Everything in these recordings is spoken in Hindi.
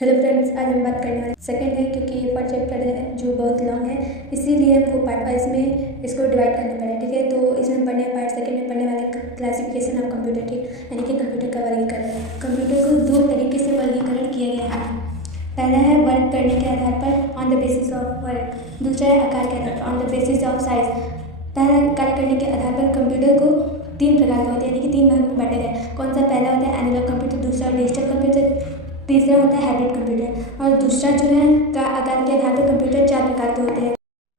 हेलो फ्रेंड्स, आज हम बात करने वाले सेकंड है, क्योंकि ये फर्स्ट चैप्टर है जो बहुत लॉन्ग है, इसीलिए हमको पार्ट वाइज में इसको डिवाइड करना पड़ा। ठीक है, तो इसमें पढ़ने पार्ट सेकंड में पढ़ने वाले क्लासिफिकेशन ऑफ कंप्यूटर, ठीक, यानी कि कंप्यूटर का वर्गीकरण। कंप्यूटर को दो तरीके से वर्गीकरण किया गया है। पहला है वर्क करने के आधार पर on the basis of work, दूसरा है आकार के आधार पर on the basis of size. पहला कार्य करने के आधार पर कंप्यूटर को तीन प्रकार के होते हैं, यानी कि तीन भाग में बांटे गए। कौन सा? पहला होता है एनालॉग कंप्यूटर, दूसरा डिजिटल कंप्यूटर, तीसरा होता है हाइब्रिड कंप्यूटर। और दूसरा जो है का आकार के आधार पर कंप्यूटर चार प्रकार के होते हैं।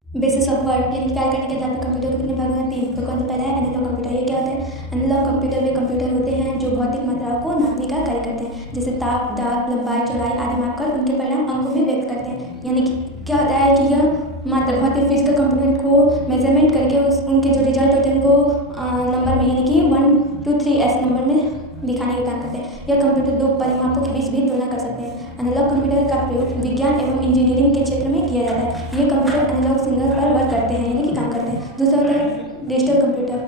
बेसिस ऑफ वर्क यानी कार्य करने के आधार पर कंप्यूटर को कितने भागों में? तीन। तो कौन सा? पहला है एनालॉग कंप्यूटर। ये क्या होता है? एनालॉग कंप्यूटर वे कंप्यूटर होते हैं जो भौतिक मात्राओं को नापने का कार्य करते हैं, जैसे ताप, दाब, लंबाई, चौड़ाई आदि मापकर उनके परिणाम अंकों में व्यक्त करते हैं। यानी कि क्या होता है कि यह मात्र भौतिक फिजिकल कंपोनेंट को मेजरमेंट करके उनके जो रिजल्ट होते हैं उनको नंबर में, यानी कि 1, 2, 3 ऐसे नंबर में दिखाने का काम करते हैं। यह कंप्यूटर दो परिमापों के बीच भी तुलना कर सकते हैं। एनालॉग कंप्यूटर का प्रयोग विज्ञान एवं इंजीनियरिंग के क्षेत्र में किया जाता है। ये कंप्यूटर एनालॉग सिग्नल पर वर्क करते हैं, यानी कि काम करते हैं। दूसरा होता है डिजिटल कंप्यूटर।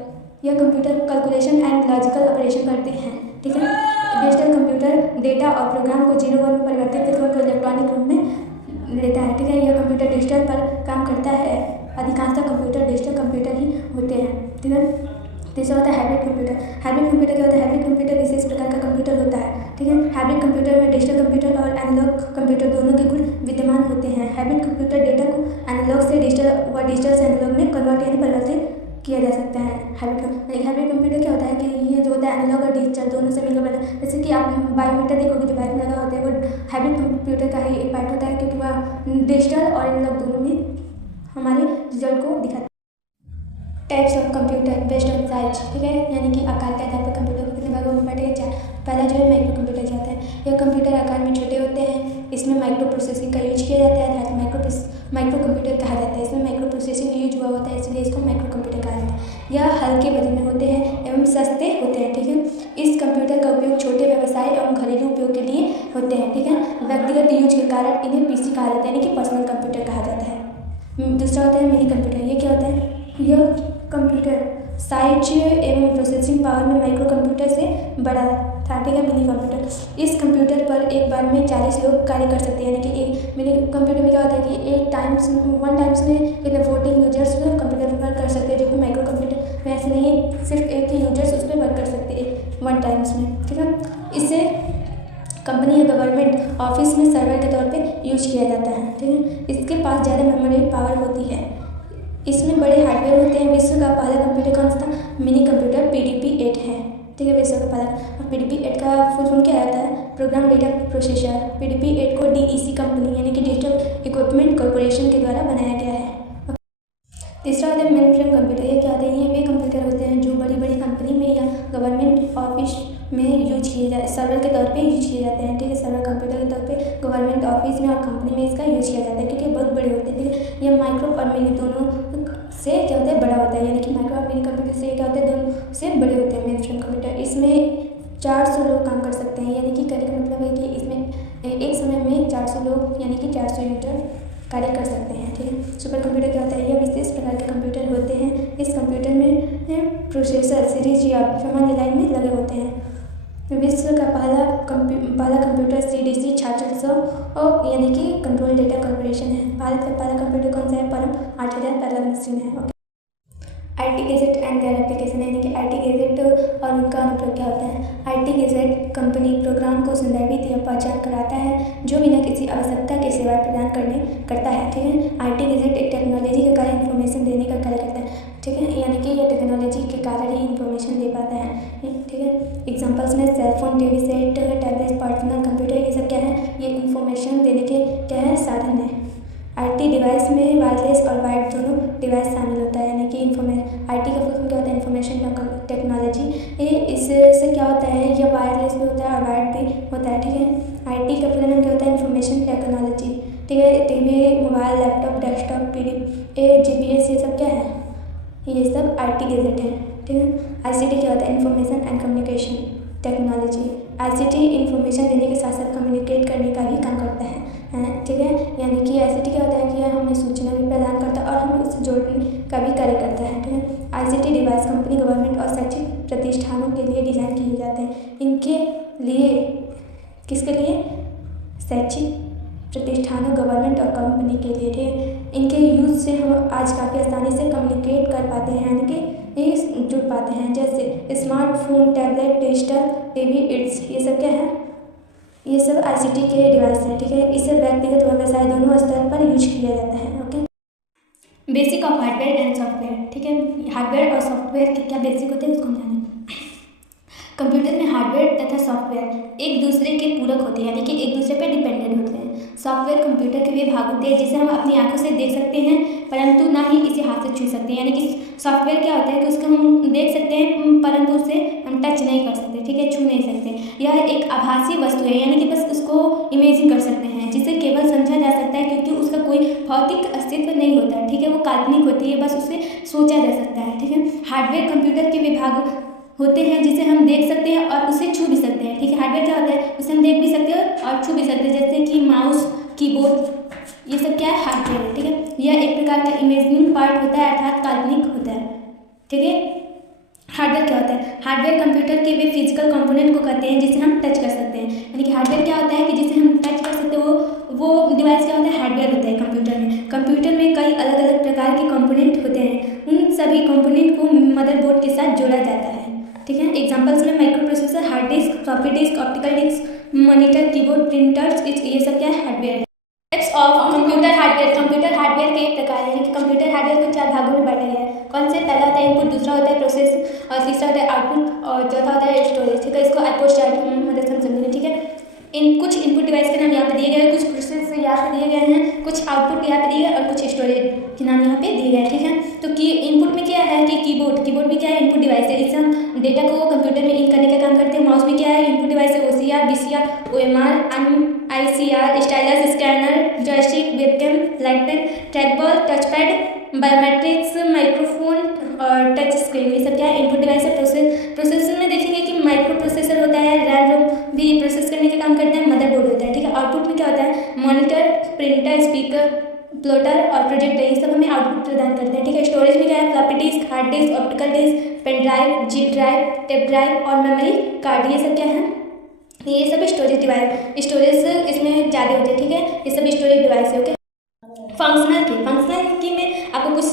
यह computer calculation and logical operation करते हैं। ठीक है, डिजिटल कंप्यूटर डेटा और प्रोग्राम को 0 1 में परिवर्तित करके उनको इलेक्ट्रॉनिक रूप में लेता है। ठीक है, यह कंप्यूटर डिजिटल पर काम करता है। अधिकांशतः कंप्यूटर डिजिटल कंप्यूटर ही होते हैं। ठीक है, तीसरा होता है हाइब्रिड कंप्यूटर। हाइब्रिड कंप्यूटर क्या होता है? हाइब्रिड कंप्यूटर विशेष प्रकार का कंप्यूटर होता है। ठीक है, हाइब्रिड कंप्यूटर में डिजिटल कंप्यूटर और एनालॉग कंप्यूटर दोनों के गुण विद्यमान होते हैं। हाइब्रिड कंप्यूटर डेटा को एनालॉग से डिजिटल व डिजिटल से एनालॉग में कन्वर्ट यानी परिवर्तित किया जा सकता है। हाइब्रिड कंप्यूटर क्या होता है कि ये जो होता है एनालॉग और डिजिटल दोनों से मिलकर बना, जैसे कि आप बायोमीटर देखोगे जो बाइक में लगा होता है, वो हाइब्रिड कंप्यूटर का ही एक पार्ट होता है, क्योंकि वह डिजिटल और एनालॉग दोनों में हमारे रिजल्ट को दिखाता है। Types of computer based on size. ठीक है, यानी कि आकार के आधार पर कंप्यूटर को कितने भागों में बांटे गए? चार। पहला जो है माइक्रो कंप्यूटर जाता है। यह कंप्यूटर आकार में छोटे होते हैं। इसमें माइक्रो प्रोसेसिंग का यूज किया जाता है, अर्थात माइक्रो कंप्यूटर कहा जाता है। इसमें माइक्रो प्रोसेसिंग यूज हुआ होता है, इसलिए इसको माइक्रो कंप्यूटर कहा जाता है। यह हल्के वजन में होते हैं एवं सस्ते होते हैं। ठीक है, इस कंप्यूटर का उपयोग छोटे व्यवसाय एवं घरेलू उपयोग के लिए होते हैं। ठीक है, व्यक्तिगत यूज के कारण इन्हें पीसी कहा जाता है, यानी कि पर्सनल कंप्यूटर कहा जाता है। दूसरा होता है मिनी कंप्यूटर। ये क्या होता है? यह कंप्यूटर साइज एवं प्रोसेसिंग पावर में माइक्रो कंप्यूटर से बड़ा था। ठीक है, मिनी कंप्यूटर। इस कंप्यूटर पर एक बार में 40 लोग कार्य कर सकते हैं, यानी कि एक मिनी कंप्यूटर में क्या होता है कि वन टाइम्स में कितने 14 यूजर्स कंप्यूटर पर वर्क कर सकते हैं, जो कि माइक्रो कंप्यूटर में ऐसे नहीं है, सिर्फ एक ही यूजर्स उस पर वर्क कर सकते हैं 1 टाइम्स में। ठीक है, इसे कंपनी या गवर्नमेंट ऑफिस में सर्वर के तौर पे यूज किया जाता है। ठीक है, इसके पास ज़्यादा मेमोरी पावर होती है। इसमें बड़े हार्डवेयर होते हैं। विश्व का पहला कंप्यूटर कौन सा था? मिनी कंप्यूटर PDP-8 है। ठीक है, विश्व का पहला। और PDP-8 का फुल फॉर्म क्या आता है? Program data processor. PDP-8 को DEC कंपनी यानी कि डिजिटल इक्विपमेंट कॉर्पोरेशन के द्वारा बनाया गया है। तीसरा होता है मेन फ्रेम कंप्यूटर। ये क्या होते हैं? ये वे कंप्यूटर होते हैं जो बड़ी बड़ी कंपनी में या गवर्नमेंट ऑफिस में यूज किए जाते, सर्वर के तौर पे यूज किए जाते हैं। ठीक है, सर्वर कंप्यूटर के तौर पे गवर्नमेंट ऑफिस में और कंपनी में इसका यूज किया जाता है, क्योंकि बहुत बड़े होते हैं। ठीक है, ये माइक्रो और मिनी दोनों से क्या होता है? बड़ा होता है, यानी कि माइक्रो और मिनी कंप्यूटर से क्या होता है? दोनों से बड़े होते हैं मेन फ्रेम कंप्यूटर। इसमें 400 लोग काम कर सकते हैं, यानी कि कहने का मतलब है कि इसमें एक समय में 400 लोग यानी कि 400 यूजर कार्य कर सकते हैं। ठीक है, सुपर कंप्यूटर क्या होता है? यह विशेष प्रकार के कंप्यूटर होते हैं। इस कंप्यूटर में प्रोसेसर सीरीज या सामान्य लाइन में लगे होते हैं। विश्व का पहला कंप्यूटर CDC 6600 यानी कि कंट्रोल डेटा कॉर्पोरेशन है। भारत का पहला कंप्यूटर कौन सा है? परम 8000 पैरेलल मशीन है। IT gadget and their application, यानी कि IT गैजेट और उनका अनुप्रयोग क्या होता है? IT गैजेट कंपनी प्रोग्राम को संदर्भित या पहचान कराता है जो बिना किसी आवश्यकता के सेवाएं प्रदान करता है। ठीक है, IT गैजेट एक टेक्नोलॉजी के कारण इन्फॉर्मेशन देने का कार्य करता है। ठीक है, यानी कि यह टेक्नोलॉजी के कारण ही इन्फॉर्मेशन दे पाता है। ठीक है, एग्जाम्पल्स में cellphone, TV set, tablet, personal computer, ये सब क्या है? ये इन्फॉर्मेशन देने के क्या है? साधन है। IT डिवाइस में वायरलेस और वायर्ड दोनों डिवाइस शामिल होता है, यानी कि IT का फुल फॉर्म क्या होता है? Information technology. ये इससे क्या होता है? यह वायरलेस भी होता है और वायर्ड भी होता है। ठीक है, IT का पूरा नाम क्या होता है? Information technology. ठीक है, TV, mobile, laptop, desktop, PDA, GPS, ये सब क्या है? ये सब IT गैजेट है। ठीक है, ICT क्या होता है? Information and communication technology. ICT information देने के साथ साथ कम्युनिकेट करने का भी काम करता है। ठीक है, यानी कि ICT क्या होता है कि यह हमें सूचना भी प्रदान करता है और हमें उससे जोड़ने का भी कार्य करता है। ठीक है, ICT डिवाइस कंपनी, गवर्नमेंट और शैक्षिक प्रतिष्ठानों के लिए डिज़ाइन किए जाते हैं। इनके लिए किसके लिए? शैक्षिक प्रतिष्ठानों, गवर्नमेंट और कंपनी के लिए, ठीक है। इनके यूज़ से हम आज काफ़ी आसानी से कम्युनिकेट कर पाते हैं, यानी कि ये जुड़ पाते हैं। जैसे smartphone, tablet, digital TV, it's, ये सब क्या है, ये सब ICT के डिवाइस हैं, ठीक है। इसे व्यक्तिगत व व्यवसाय दोनों स्तर पर यूज किया जाता है। Okay, basic of hardware and software, ठीक है। हार्डवेयर और सॉफ्टवेयर के क्या बेसिक होते हैं उसको हम जानेंगे। कंप्यूटर में हार्डवेयर तथा सॉफ्टवेयर एक दूसरे के पूरक होते हैं, यानी कि एक दूसरे पर डिपेंडेंट होते हैं। सॉफ्टवेयर कंप्यूटर के वे भाग होते हैं जिसे हम अपनी आंखों से देख सकते हैं, परंतु ना ही इसे हाथ से छू सकते हैं। यानी कि सॉफ्टवेयर क्या होता है कि उसको हम देख सकते हैं परंतु उसे हम टच नहीं कर सकते, ठीक है, छू नहीं सकते। यह एक आभासी वस्तु है, यानी कि बस उसको इमेजिन कर सकते हैं, जिसे केवल समझा जा सकता है क्योंकि उसका कोई भौतिक अस्तित्व नहीं होता है, ठीक है। वो काल्पनिक होती है, बस उसे सोचा जा सकता है, ठीक है। हार्डवेयर कंप्यूटर के विभाग होते हैं जिसे हम देख सकते हैं और उसे छू भी सकते हैं, ठीक है। हार्डवेयर क्या होता है, उसे हम देख भी सकते हैं और छू भी सकते हैं, जैसे कि माउस, कीबोर्ड, ये सब क्या है, हार्डवेयर है, ठीक है। यह एक प्रकार का इमेजिनिंग पार्ट होता है, अर्थात काल्पनिक होता है, ठीक है। हार्डवेयर क्या होता है, हार्डवेयर कंप्यूटर के वे फिजिकल कंपोनेंट को कहते हैं जिसे हम टच कर सकते हैं, यानी कि हार्डवेयर क्या होता है कि जिसे हम टच कर सकते हैं, वो डिवाइस क्या होता है, हार्डवेयर होता है कंप्यूटर में। कंप्यूटर में कई अलग अलग प्रकार के कंपोनेंट होते हैं, उन सभी कंपोनेंट को मदरबोर्ड के साथ जोड़ा जाता है, ठीक है। एग्जांपल्स में microprocessor, hard disk, floppy disk, optical disk, monitor, keyboard, printers, ये सब क्या है, हार्डवेयर है। Types of computer hardware. Computer hardware के एक प्रकार है, यानी कि कंप्यूटर हार्डवेयर को 4 भागों में बांटा गया है। कौन से? पहला होता है इनपुट, दूसरा होता है प्रोसेस, और तीसरा होता है आउटपुट, और चौथा होता है स्टोरेज, ठीक है। इसको आउटपुट चार्ट की मदद से हम समझेंगे, ठीक है। कुछ इनपुट डिवाइस के नाम यहाँ पे दिए गए हैं, कुछ प्रोसेस यहाँ पे दिए गए हैं, कुछ आउटपुट यहाँ पे दिए गए और कुछ स्टोरेज के नाम यहाँ पे दिए गए हैं, ठीक है। तो की इनपुट में क्या है कि कीबोर्ड भी क्या है, इनपुट डिवाइस है। इससे हम डेटा को कंप्यूटर में इन करने का काम करते हैं। माउस भी क्या है, इनपुट डिवाइस है। OCR, BCR, OMR, ICR, stylus, scanner, joystick, webcam, light pen, trackball, touchpad, biometrics, microphone और टच स्क्रीन, ये सब क्या है, इनपुट डिवाइस है। प्रोसेसर में देखेंगे कि माइक्रो प्रोसेसर होता है, रैम रोम भी प्रोसेस करने का काम करता है, मदरबोर्ड होता है, ठीक है। आउटपुट में क्या होता है, मॉनिटर, प्रिंटर, स्पीकर, प्लॉटर और प्रोजेक्टर, ये सब हमें आउटपुट प्रदान करते हैं, ठीक है। स्टोरेज में क्या है, floppy disk, hard disk, optical disk, pen drive, zip drive, tape drive और मेमोरी कार्ड, ये सब क्या है, ये सब स्टोरेज डिवाइस। स्टोरेज इसमें ज़्यादा होते हैं, ठीक है। ये सब स्टोरेज डिवाइस है, ओके। फंक्शनल की में आपको कुछ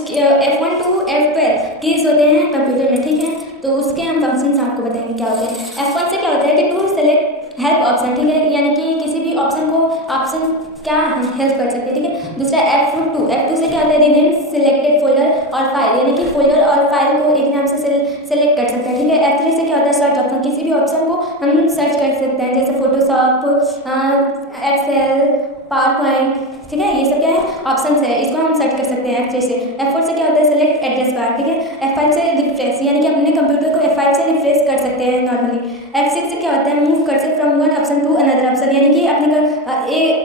F1 to F12 कीज होते हैं कंप्यूटर में, ठीक है। तो उसके हम फंक्शंस आपको बताएंगे क्या होते हैं। F1 से क्या होता है कि टू सेलेक्ट हेल्प ऑप्शन, ठीक है, यानी कि किसी भी ऑप्शन क्या हेल्प कर सकते हैं, ठीक है। दूसरा F2 से क्या होता है, रीनेम सिलेक्टेड फोल्डर और फाइल, यानी कि फोल्डर और फाइल को एक नाम से सेलेक्ट कर सकते हैं, ठीक है। F3 से क्या होता है, सर्च ऑप्शन, किसी भी ऑप्शन को हम सर्च कर सकते हैं, जैसे फोटोशॉप, एक्सेल, पावर पॉइंट, ठीक है। ये सब क्या है, ऑप्शंस है, इसको हम सर्च कर सकते हैं F3 से। F4 से क्या होता है, सेलेक्ट एड्रेस बार, ठीक है। F5 से रिफ्रेश, यानी कि अपने कंप्यूटर को F5 से रिफ्रेश कर सकते हैं नॉर्मली। F6 से क्या होता है, move cursor from one option to another option, यानी कि अपने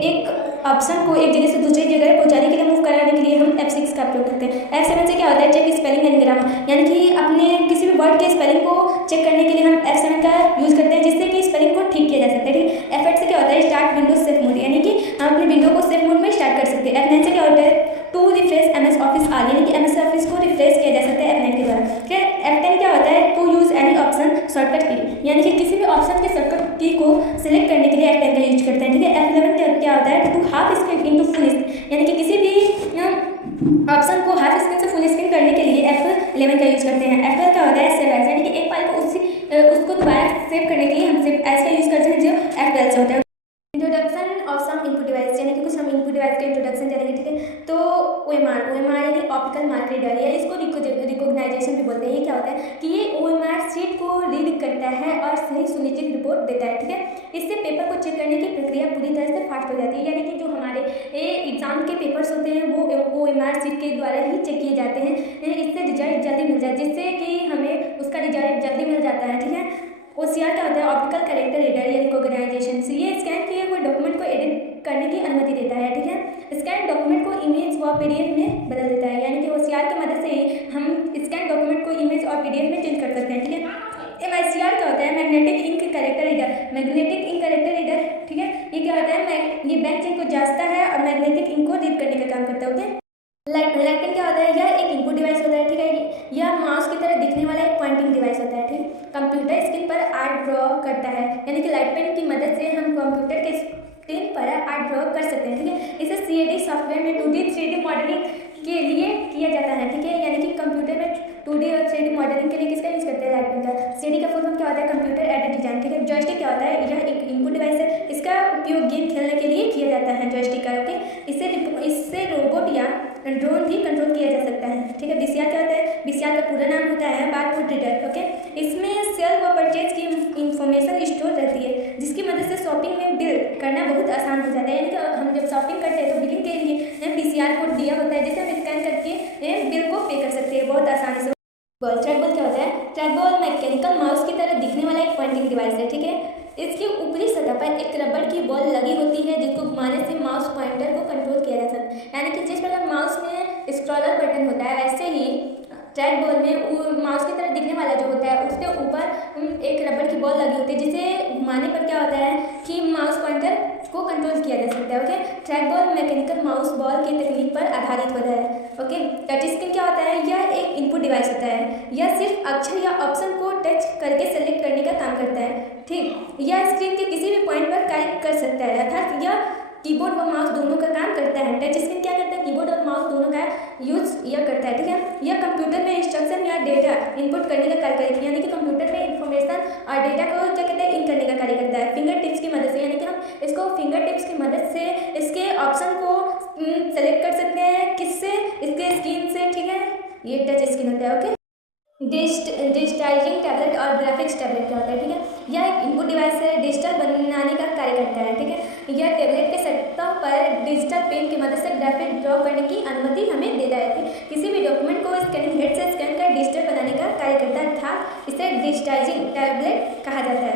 एक ऑप्शन को एक जगह से दूसरी जगह पहुंचाने के लिए, मूव कराने के लिए हम F6 का प्रयोग करते हैं। F7 से क्या होता है, चेक स्पेलिंग एंड ग्रामर, यानी कि अपने किसी भी वर्ड के स्पेलिंग को चेक करने के लिए हम F7 का यूज़ करते हैं, जिससे कि स्पेलिंग को ठीक किया जा सकता है, ठीक है। F8 से क्या होता है, स्टार्ट विंडोज सेफ मोड, यानी कि हम अपने विंडो को सेफ मोड में स्टार्ट कर सकते हैं। F9 से क्या होता है, टू रिफ्रेश MS ऑफिस आल, यानी कि MS ऑफिस को रिफ्रेश किया जा सकता है F9 के द्वारा, ठीक है। F10 क्या होता है, to use any option shortcut की, यानी कि किसी भी ऑप्शन के शॉर्टकट की को सिलेक्ट करने के लिए F10 का यूज करते हैं, ठीक है। F11 क्या होता है, to half screen into full screen, यानी कि किसी भी ऑप्शन को हाफ स्क्रीन से फुल स्क्रीन करने के लिए F11 का यूज करते हैं। F12 क्या होता है, सेव एज, यानी कि एक फाइल को उसको दोबारा सेव करने के लिए हम सेव एज का यूज करते हैं, जो F12 से होता है। Introduction of some input device, यानी कि कुछ हम इनपुट डिवाइस के इंट्रोडक्शन जानेंगे, ठीक है। तो OMR यानी ऑप्टिकल मार्क रीडर, या इसको रिकॉग्नाइजेशन भी बोलते हैं। ये क्या होता है कि ये OMR शीट को रीड करता है और सही सुनिश्चित रिपोर्ट देता है, ठीक है। इससे पेपर को चेक करने की प्रक्रिया पूरी तरह से फास्ट हो जाती है, यानी कि जो हमारे एग्जाम के पेपर्स होते हैं वो OMR शीट के द्वारा ही चेक किए जाते हैं। इससे रिजल्ट जल्दी मिल जाए, जिससे कि हमें उसका रिजल्ट जल्दी मिल जाता है, ठीक है। OCR क्या होता है, ऑप्टिकल कैरेक्टर रीडर या रिकॉग्नाइजेशन से, ये स्कैन किए हुए डॉक्यूमेंट को एडिट करने की अनुमति देता है, ठीक है। स्कैन डॉक्यूमेंट को इमेज व PDF में बदल देता है, यानी कि OCR की मदद से हम स्कैन डॉक्यूमेंट को इमेज और PDF में चेंज कर सकते हैं, ठीक है। MICR क्या होता है, मैग्नेटिक इंक कैरेक्टर रीडर, ठीक है। ये क्या होता है, ये बैंक चेक को जांचता है और मैग्नेटिक इंक को रीड करने का काम करता है, ओके। लाइट पेन क्या होता है, यह एक इनपुट डिवाइस होता है, ठीक है। यह माउस की तरह दिखने वाला एक पॉइंटिंग डिवाइस होता है, ठीक। कंप्यूटर स्क्रीन पर आर्ट ड्रॉ करता है, यानी कि लाइट पेन की मदद से हम कंप्यूटर के स्क्रीन पर पार्ट ड्रॉ कर सकते हैं, ठीक है। इसे CAD सॉफ्टवेयर में 2D 3D मॉडलिंग के लिए किया जाता है, ठीक है। यानी कि कंप्यूटर में 2D और 3D मॉडलिंग के लिए किसका यूज़ करते हैं, लाइटनिंग का। CAD का फुल फॉर्म क्या होता है, कंप्यूटर एडेड डिजाइन, ठीक है। जॉयस्टिक क्या होता है, यह एक इनपुट डिवाइस है, इसका उपयोग गेम खेलने के लिए किया जाता है जॉयस्टिक का, ओके। इससे रोबोट या ड्रोन भी कंट्रोल किया जा सकता है, ठीक है। VCR क्या होता है, VCR का पूरा नाम होता है बारकोड रीडर, ओके। इसमें सेल व परचेज की इंफॉर्मेशन स्टोर रहती है, जिसकी मदद से शॉपिंग में बिल करना बहुत आसान हो जाता है। यानी कि हम जब शॉपिंग करते हैं तो बिलिंग के लिए VCR कोड दिया होता है, जिसे हम स्कैन करके बिल को पे कर सकते हैं बहुत आसानी से। ट्रैकबॉल क्या होता है, ट्रैकबॉल मैकेनिकल माउस की तरह दिखने वाला एक पॉइंटिंग डिवाइस है, ठीक है। इसकी ऊपरी सतह पर एक रबड़ की बॉल लगी होती है, जिसको घुमाने से माउस पॉइंटर को कंट्रोल किया जा सकता है। यानी कि जिस प्रकार माउस में स्क्रॉलर बटन होता है, वैसे ही ट्रैक बॉल में माउस की तरह दिखने वाला जो होता है, उसके ऊपर एक रबड़ की बॉल लगी होती है, जिसे घुमाने पर क्या होता है कि माउस पॉइंटर को कंट्रोल किया जा सकता है, okay. Track ball mechanical mouse ball की तकनीक पर आधारित होता है, ओके। टच स्क्रीन क्या होता है, यह एक इनपुट डिवाइस होता है, यह सिर्फ अक्षर या ऑप्शन को टच करके सेलेक्ट करने का काम करता है, ठीक। यह स्क्रीन के किसी भी पॉइंट पर कार्य कर सकता है, अर्थात यह कीबोर्ड व माउस दोनों का काम करता है। टच स्क्रीन क्या करता है, कीबोर्ड और माउस दोनों का यूज यह करता है, ठीक है। यह कंप्यूटर में इंस्ट्रक्शन या डेटा इनपुट करने का कार्य करता है, यानी कि कंप्यूटर में इंफॉर्मेशन और डेटा को क्या कहते हैं, इन करने का कार्य करता है फिंगर टिप्स की मदद से। यानी कि हम इसको फिंगर टिप्स की मदद से इसके ऑप्शन को सेलेक्ट कर सकते हैं, किससे, इसके स्क्रीन से, ठीक है। ये टच स्क्रीन होता है, ओके। डिजिटाइजिंग टैबलेट और ग्राफिक्स टैबलेट क्या होता है, ठीक है। यह एक इनपुट डिवाइस है, डिजिटल बनाने का कार्य करता है, ठीक है। यह टैबलेट के सतह पर डिजिटल पेन की मदद से ग्राफिक ड्रॉ करने की अनुमति हमें देता है। किसी भी डॉक्यूमेंट को स्कैनिंग हेड से स्कैन कर डिजिटल बनाने का कार्य करता है, अर्थात इसे डिजिटाइजिंग टैबलेट कहा जाता है।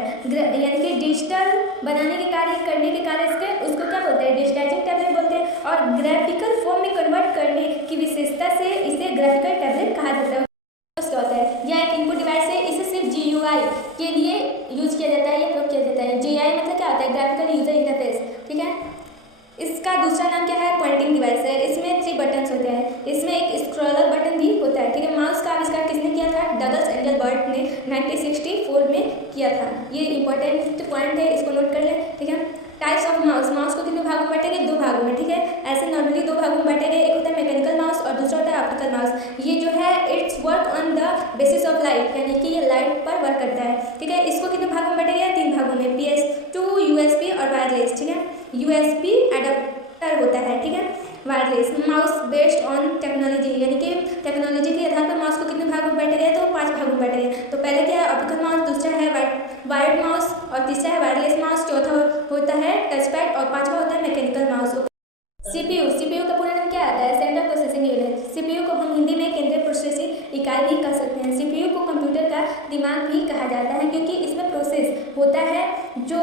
यानी कि डिजिटल बनाने के कार्य करने के कार्य उसको क्या बोलते हैं, डिजिटाइजिंग टैबलेट बोलते हैं। और ग्राफिकल फॉर्म में कन्वर्ट करने की विशेषता से इसे ग्राफिकल टैबलेट कहा जाता है। क्या होता है, यह एक इनपुट डिवाइस है, इसे सिर्फ GUI के लिए यूज किया जाता है या प्रयोग किया जाता है। GUI मतलब क्या होता है, ग्राफिकल यूजर इंटरफेस, ठीक है। इसका दूसरा नाम क्या है, पॉइंटिंग डिवाइस है। इसमें 3 बटन्स होते हैं, इसमें एक स्क्रॉलर बटन भी होता है, ठीक है। माउस का आविष्कार किसने किया था, डगलस एंजलबर्ट ने 1964 में किया था। ये इंपॉर्टेंट पॉइंट है, इसको नोट कर लें, ठीक है। टाइप्स ऑफ माउस, माउस को कितने भागों में बांटेंगे, 2 भागों में, ठीक है। ऐसे नॉर्मली 2 भागों में बांटेंगे, एक होता है मैकेनिकल माउस और दूसरा होता है ऑप्टिकल माउस। ये जो है it's work on the basis of light, यानी कि ये लाइट पर वर्क करता है, ठीक है। इसको कितने भागों में बांटेंगे, 3 भागों में, PS2, USB और वायरलेस, ठीक है। USB एडाप्टर होता है, ठीक है। Wireless mouse based on technology, यानी कि टेक्नोलॉजी के आधार पर माउस को कितने भागों में बांटे गए, तो 5 भागों में बांटे गए। तो पहले क्या है, ऑप्टिकल माउस, दूसरा है वायर्ड माउस और तीसरा है वायरलेस माउस, चौथा होता है टच पैड और 5वां होता है मैकेनिकल माउस। CPU का पूरा नाम क्या आता है, सेंट्रल प्रोसेसिंग यूनिट। CPU को हम हिंदी में केंद्रीय प्रोसेसिंग इकाई भी कह सकते हैं। CPU को कंप्यूटर का दिमाग भी कहा जाता है, क्योंकि इसमें प्रोसेस होता है जो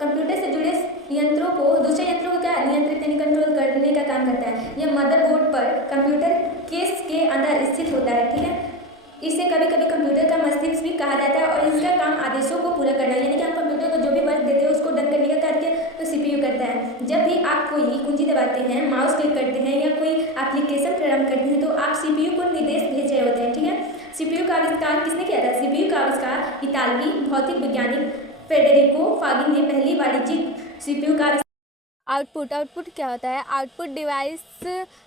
कंप्यूटर से जुड़े यंत्रों को दूसरे यंत्रों को क्या नियंत्रित यानी कंट्रोल करने का काम करता है। यह मदरबोर्ड पर कंप्यूटर केस के अंदर स्थित होता है, ठीक है। इसे कभी कभी कंप्यूटर का मस्तिष्क भी कहा जाता है और इसका काम आदेशों को पूरा करना है, यानी कि हम कंप्यूटर को जो भी वर्क देते हैं उसको डन करने का कार्य तो CPU करता है। जब भी आप कोई कुंजी दबाते हैं, माउस क्लिक करते हैं या कोई एप्लीकेशन प्रारंभ करते हैं, तो आप CPU को निर्देश भेज रहे होते हैं, ठीक है। CPU का आविष्कार किसने किया था, CPU का आविष्कार इतालवी भौतिक वैज्ञानिक फेडेरिको फागी ने पहली वाणिज्यिक CPU का आउटपुट क्या होता है, आउटपुट डिवाइस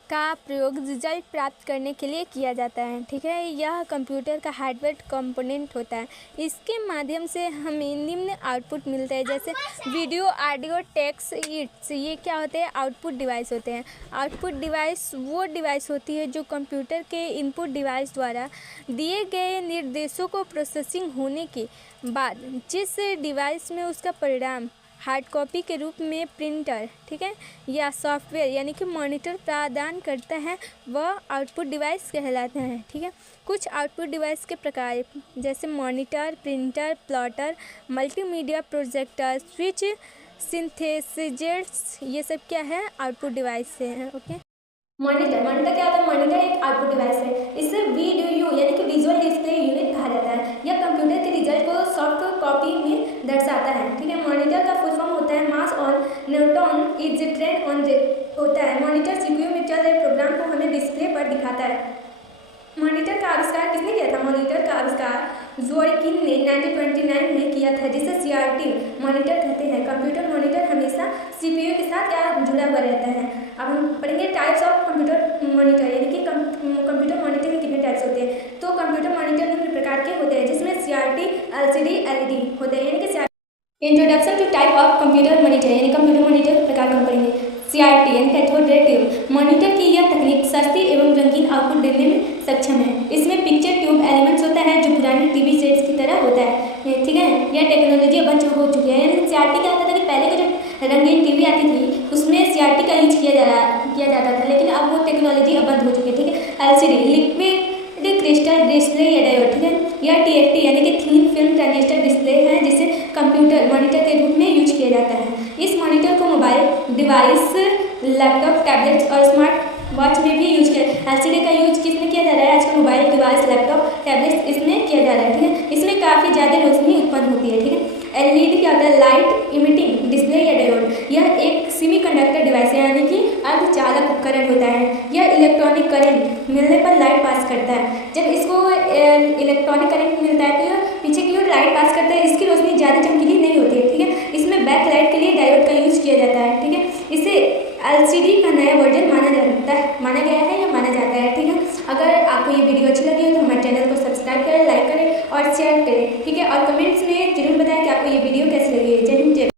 का प्रयोग रिजल्ट प्राप्त करने के लिए किया जाता है, ठीक है। यह कंप्यूटर का हार्डवेयर कंपोनेंट होता है, इसके माध्यम से हमें निम्न आउटपुट मिलता है, जैसे वीडियो, ऑडियो, टेक्स्ट, इट्स। ये क्या होते हैं, आउटपुट डिवाइस होते हैं। आउटपुट डिवाइस वो डिवाइस होती है जो कंप्यूटर के इनपुट डिवाइस द्वारा दिए गए निर्देशों को प्रोसेसिंग होने के बाद जिस डिवाइस में उसका परिणाम हार्ड कॉपी के रूप में प्रिंटर, ठीक है, या सॉफ्टवेयर यानी कि मॉनिटर प्रदान करता है, वह आउटपुट डिवाइस कहलाते हैं, ठीक है। कुछ आउटपुट डिवाइस के प्रकार जैसे monitor, printer, plotter, multimedia projector, switch, synthesisers, ये सब क्या है, आउटपुट डिवाइस से हैं, ओके। मॉनिटर क्या होता है, मॉनिटर एक आउटपुट डिवाइस है। इसे VDU यानी कि विजुअल डिस्प्ले यूनिट कहा जाता है। यह कंप्यूटर के रिजल्ट को सॉफ्ट कॉपी में दर्शाता है, ठीक है। मॉनिटर का फुल फॉर्म होता है मास on Newton is train on होता है। मॉनिटर CPU में चल रहे प्रोग्राम को हमें डिस्प्ले पर दिखाता है। मॉनिटर का आविष्कार किसने किया था, मॉनिटर का आविष्कार ज़ोरकिन ने 1929 में किया था, जिसे CRT मॉनिटर कहते हैं। कंप्यूटर मॉनिटर हमेशा CPU के साथ क्या जुड़ा हुआ रहता है। अब हम पढ़ेंगे टाइप्स ऑफ कंप्यूटर मॉनिटर, यानी कि कंप्यूटर मॉनिटर के कितने टाइप्स होते हैं। तो कंप्यूटर मॉनिटर निम्न प्रकार के होते हैं, जिसमें CRT, LCD, LED होते हैं, यानी कि introduction to type of computer monitor, यानी कंप्यूटर मॉनिटर के प्रकार हम पढ़ेंगे। CRT यानी कैथोड रे ट्यूब मॉनिटर की यह तकनीक सस्ती एवं रंगीन आउटपुट देने में सक्षम है। इसमें पिक्चर ट्यूब एलिमेंट्स होता है जो पुराने टीवी सेट्स की तरह होता है, ठीक है। यह टेक्नोलॉजी अब हो चुकी है। यानी CRT क्या होता था कि पहले के जो रंगीन टीवी आती थी उसमें CRT का यूज किया जाता था, लेकिन अब वो टेक्नोलॉजी अब बंद हो चुकी है, ठीक है। LCD लिक्विड क्रिस्टल डिस्प्ले या डायोड, ठीक है। यह TFT यानी कि थिन फिल्म ट्रांजिस्टर डिस्प्ले है, जिसे कंप्यूटर मॉनिटर के रूप में यूज किया जाता है। इस मॉनिटर को मोबाइल डिवाइस, लैपटॉप, टैबलेट्स और स्मार्ट वॉच में भी यूज किया। LCD का यूज किसमें किया जा रहा है आजकल? मोबाइल डिवाइस, लैपटॉप, टैबलेट्स इसमें किया जा रहा है, ठीक है। इसमें काफ़ी ज़्यादा रोशनी उत्पन्न होती है, ठीक है। LED क्या होता है? लाइट इमिटिंग डिस्प्ले या डायोड। यह एक सेमीकंडक्टर डिवाइस है, यानी कि अर्धचालक उपकरण होता है। यह इलेक्ट्रॉनिक करंट मिलने पर लाइट पास करता है। जब इसको इलेक्ट्रॉनिक करंट मिलता है तो यह पीछे की ओर लाइट पास करता है। इसकी रोशनी ज़्यादा चमकीली नहीं होती है, ठीक है। इसमें बैक लाइट के लिए डायोड का यूज किया जाता है, ठीक है। इसे LCD का नया वर्जन माना गया है या माना जाता है, ठीक है। अगर आपको ये वीडियो अच्छी लगी हो तो हमारे चैनल को सब्सक्राइब करें, लाइक करें और शेयर करें, ठीक है। और कमेंट्स में जरूर बताएं कि आपको ये वीडियो कैसी लगी है। जय हिंद।